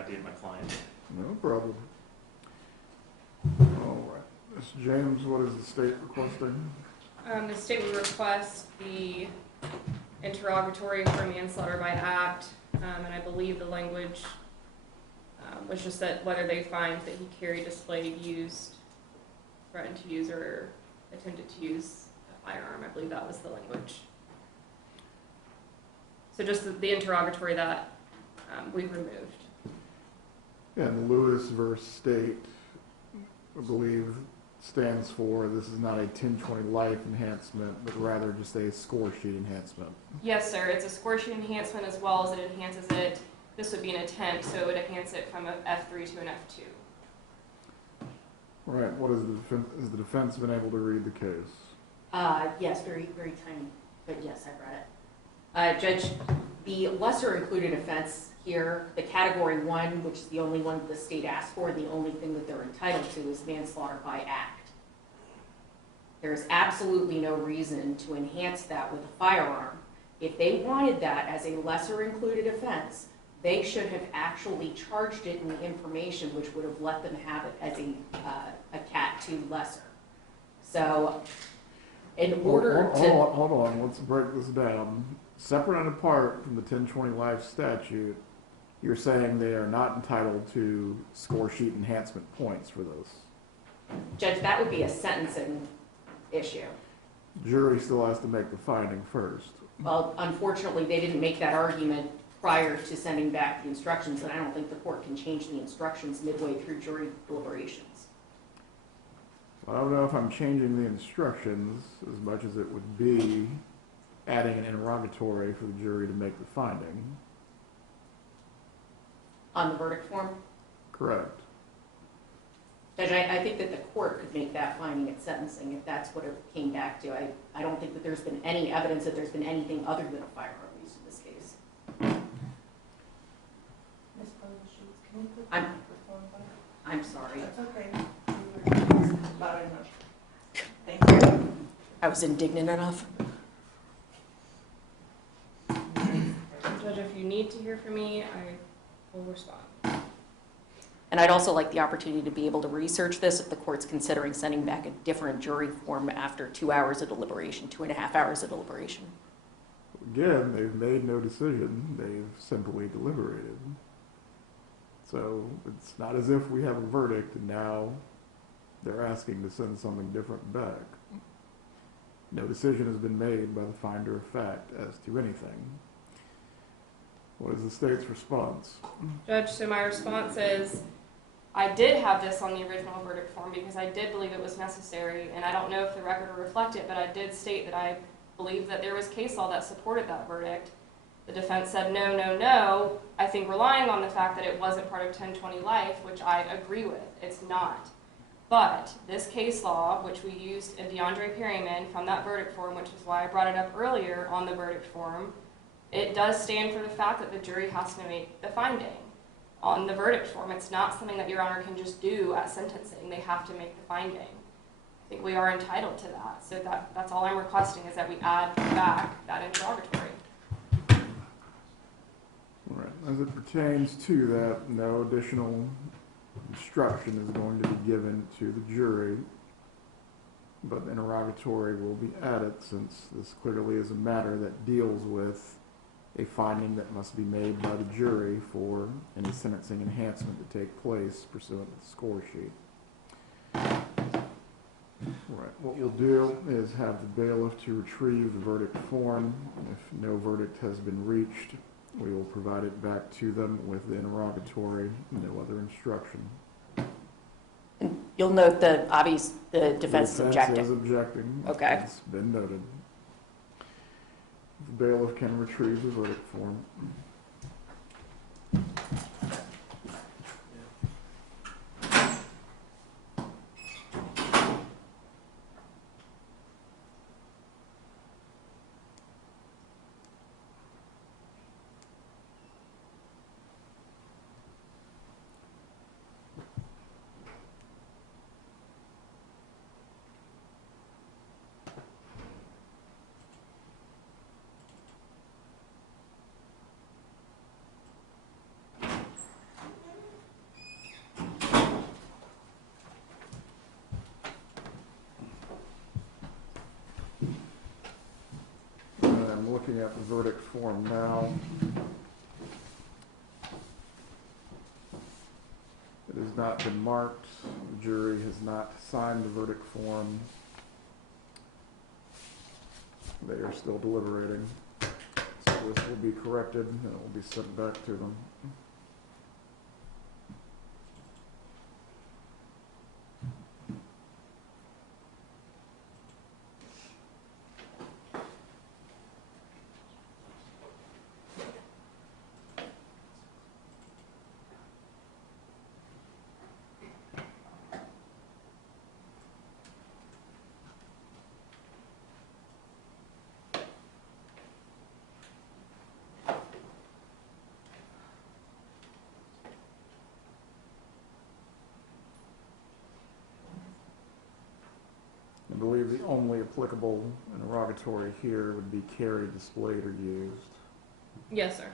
ID'd my client. No problem. All right. Ms. James, what is the state requesting? The state would request the interrogatory for manslaughter by act, and I believe the language was just that whether they find that he carried, displayed, used, threatened to use, or attempted to use a firearm. I believe that was the language. So just the interrogatory that we've removed. And Lewis versus State, I believe, stands for this is not a 10/20 life enhancement, but rather just a score sheet enhancement. Yes, sir. It's a score sheet enhancement as well as it enhances it. This would be an attempt, so it would enhance it from an F3 to an F2. All right. What is the defense? Has the defense been able to read the case? Yes, very, very tiny, but yes, I've read it. Judge, the lesser included offense here, the category 1, which is the only one the state asked for, the only thing that they're entitled to is manslaughter by act. There's absolutely no reason to enhance that with a firearm. If they wanted that as a lesser included offense, they should have actually charged it in the information, which would have let them have it as a Cat 2 lesser. So, in order to... Hold on, let's break this down. Separate and apart from the 10/20 life statute, you're saying they are not entitled to score sheet enhancement points for those. Judge, that would be a sentencing issue. Jury still has to make the finding first. Well, unfortunately, they didn't make that argument prior to sending back the instructions, and I don't think the court can change the instructions midway through jury deliberations. I don't know if I'm changing the instructions as much as it would be adding an interrogatory for the jury to make the finding. On the verdict form? Correct. Judge, I think that the court could make that finding at sentencing if that's what it came back to. I don't think that there's been any evidence that there's been anything other than a firearm used in this case. I'm sorry. That's okay. Loud enough. Thank you. I was indignant enough. Judge, if you need to hear from me, I will respond. And I'd also like the opportunity to be able to research this if the court's considering sending back a different jury form after 2 hours of deliberation, 2.5 hours of deliberation. Again, they've made no decision. They've simply deliberated. So it's not as if we have a verdict and now they're asking to send something different back. No decision has been made by the finder of fact as to anything. What is the state's response? Judge, so my response is, I did have this on the original verdict form because I did believe it was necessary, and I don't know if the record will reflect it, but I did state that I believe that there was case law that supported that verdict. The defense said no, no, no. I think relying on the fact that it wasn't part of 10/20 life, which I agree with, it's not. But this case law, which we used in DeAndre Perryman from that verdict form, which is why I brought it up earlier on the verdict form, it does stand for the fact that the jury has to make the finding on the verdict form. It's not something that Your Honor can just do at sentencing. They have to make the finding. I think we are entitled to that. So that's all I'm requesting, is that we add back that interrogatory. All right. As it pertains to that, no additional instruction is going to be given to the jury, but the interrogatory will be added since this clearly is a matter that deals with a finding that must be made by the jury for any sentencing enhancement to take place pursuant to the score sheet. Right. What we'll do is have the bailiff to retrieve the verdict form. If no verdict has been reached, we will provide it back to them with the interrogatory, no other instruction. You'll note the defense is objecting. The defense is objecting. Okay. It's been noted. The bailiff can retrieve the verdict form. looking at the verdict form now. It has not been marked. The jury has not signed the verdict form. They are still deliberating. So this will be corrected and it will be sent back to them. I believe the only applicable interrogatory here would be carried, displayed, or used. Yes, sir.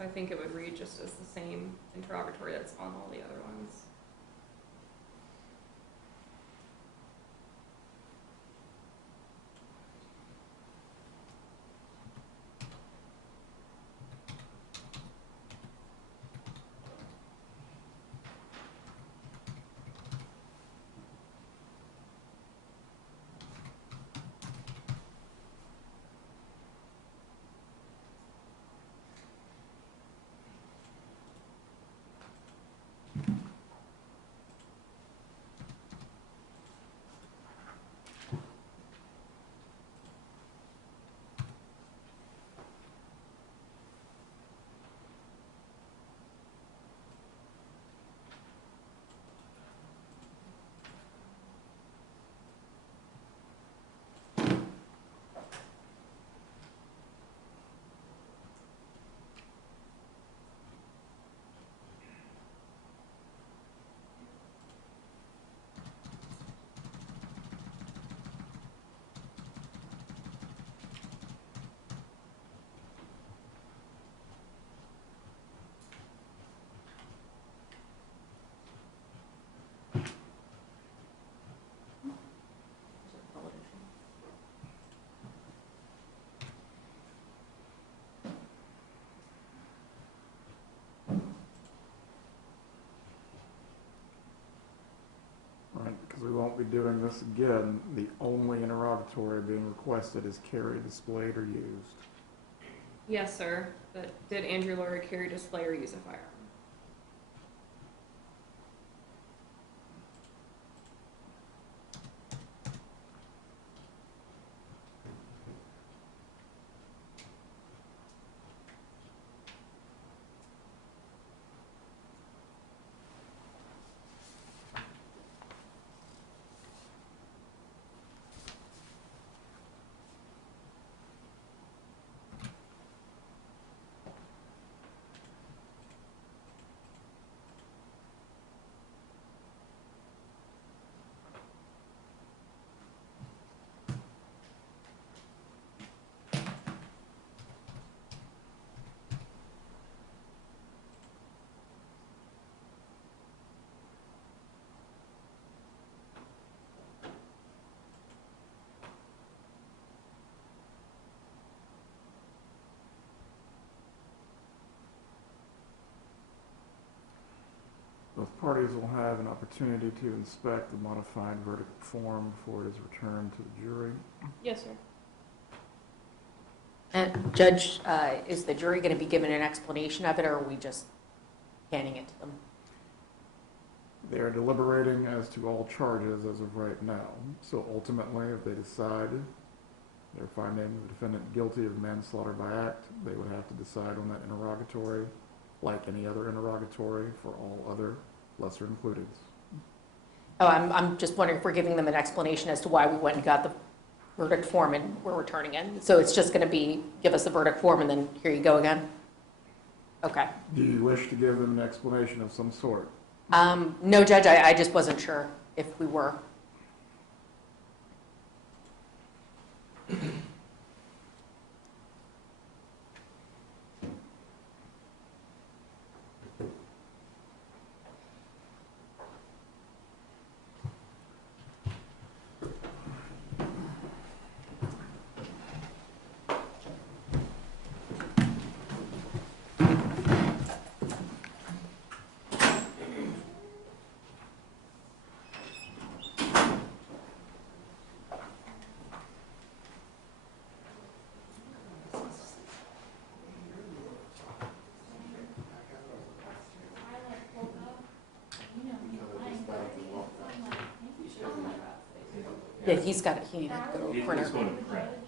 I think it would read just as the same interrogatory that's on all the other ones. Right, because we won't be doing this again. The only interrogatory being requested is carried, displayed, or used. Yes, sir. But did Andrew Laurie carry, display, or use a firearm? Both parties will have an opportunity to inspect the modified verdict form before it is returned to the jury. Yes, sir. And Judge, is the jury going to be given an explanation of it, or are we just handing it to them? They are deliberating as to all charges as of right now. So ultimately, if they decide they're finding the defendant guilty of manslaughter by act, they would have to decide on that interrogatory, like any other interrogatory, for all other lesser included. Oh, I'm just wondering if we're giving them an explanation as to why we went and got the verdict form and we're returning it. So it's just going to be, give us the verdict form and then here you go again? Okay. Do you wish to give them an explanation of some sort? No, Judge, I just wasn't sure if we were. Yeah, he had to go to a printer.